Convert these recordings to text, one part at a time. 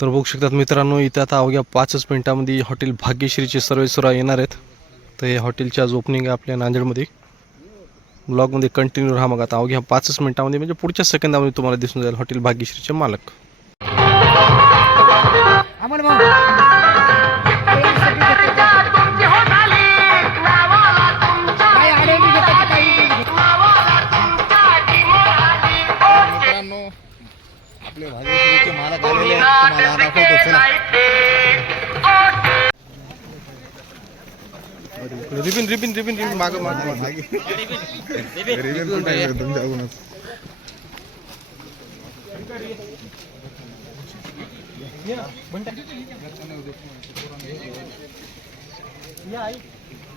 तर बघू शकतात मित्रांनो इथं आता अवघ्या पाचच मिनिटामध्ये हॉटेल भाग्यश्रीचे सर्वेसुरा येणार आहेत. तर हे हॉटेलची आज ओपनिंग आहे आपल्या नांदेडमध्ये. ब्लॉगमध्ये कंटिन्यू राहा मग आता. अवघ्या पाचच मिनिटामध्ये म्हणजे पुढच्या सेकंदामध्ये तुम्हाला दिसून जाईल हॉटेल भाग्यश्रीचे मालक. आपले भाजीश्रीचे मालक आलेले आहेत. तुम्हाला दाखवतो चला. रिबिन रिबिन रिबिन रिबिन मागं मागं मागे. रिबीन कुठे आहे तुमच्याकडूनच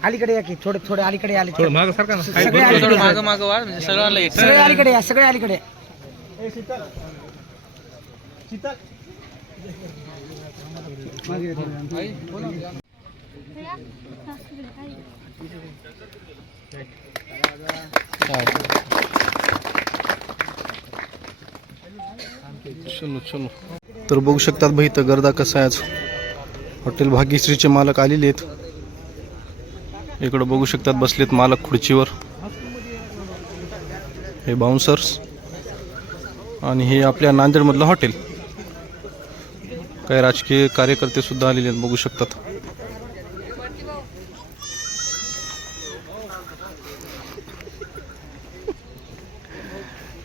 अलीकडे या की थोडे थोडे अलीकडे आले सगळे अलीकडे. मागं मागं वाढ म्हणजे सगळे अलीकडे या सगळे अलीकडे चलो चलो. तर बघू शकतात भाई तर गर्दा कसा आहे आज. हॉटेल भाग्यश्रीचे मालक आलेले आहेत. इकडं बघू शकतात बसलेत मालक खुर्चीवर. हे बाउन्सर्स आणि हे आपल्या नांदेडमधलं हॉटेल. काही राजकीय कार्यकर्ते सुद्धा आलेले आहेत बघू शकतात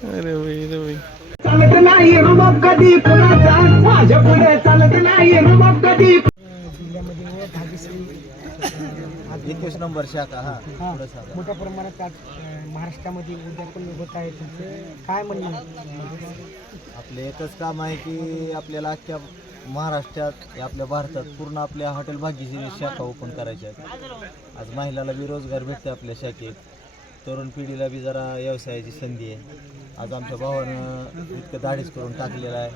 अरे भाई अरे भाई चालत नाही रुबाब कधी कुणाचा माझ्या पुढे चालत नाही रुबाब कधी जिल्ह्यामध्ये एकवीस नंबर शाखा हा हा. मोठ्या प्रमाणात आज अं, महाराष्ट्रामध्ये उद्यापन होत आहे तुमचं काय म्हणणं? आपलं एकच काम आहे की आपल्याला अख्ख्या महाराष्ट्रात आपल्या भारतात पूर्ण आपल्या हॉटेल भाग्यश्री शाखा ओपन करायच्या आहेत. आज महिलाला बी रोजगार भेटते आपल्या शाखेत. तरुण पिढीला बी जरा व्यवसायाची संधी आहे. आज आमच्या भावानं इतकं दाढीच करून टाकलेलं आहे.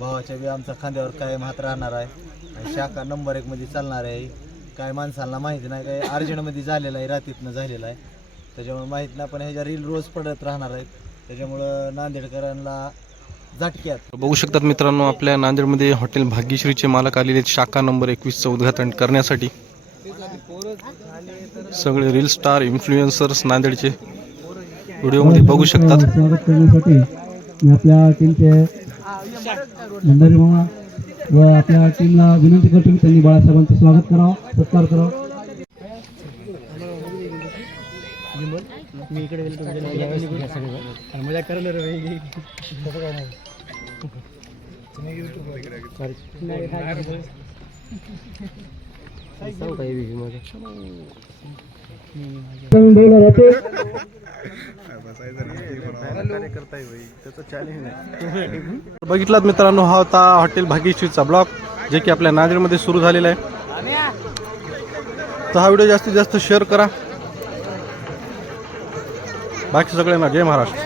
भावाच्या बी आमचा खांद्यावर कायम हात राहणार आहे. आणि शाखा नंबर एकमध्ये चालणार आहे. काय माणसांना माहिती नाही काय अर्जंटमध्ये झालेलं आहे रात्रीतनं झालेलं आहे. त्याच्यामुळे माहीत नाही पण ह्याच्या रील रोज पडत राहणार आहेत. त्याच्यामुळं नांदेडकरांना झटक्यात बघू शकतात मित्रांनो आपल्या नांदेडमध्ये हॉटेल भाग्यश्रीचे मालक आलेले आहेत. शाखा नंबर एकवीसचं उद्घाटन करण्यासाठी. सगळे रील स्टार इन्फ्लुएन्सर्स नांदेडचे. व्हिडिओमध्ये बघू शकतात. स्वागत करण्यासाठी मी आपल्या टीमचे भंडारी मामा व आपल्या टीमला विनंती करतो की त्यांनी बाळासाहेबांचं स्वागत करावं सत्कार करावं. मी इकडे गेलो तुमच्या मजा करलो रे तसं काय नाही बोलत बघितलात मित्रांनो हा होता हॉटेल भाग्यश्रीचा ब्लॉग जे की आपल्या नांदेडमध्ये सुरू झालेला आहे. तर हा व्हिडिओ जास्तीत जास्त शेअर करा. बाकी सगळ्यांना जय महाराष्ट्र.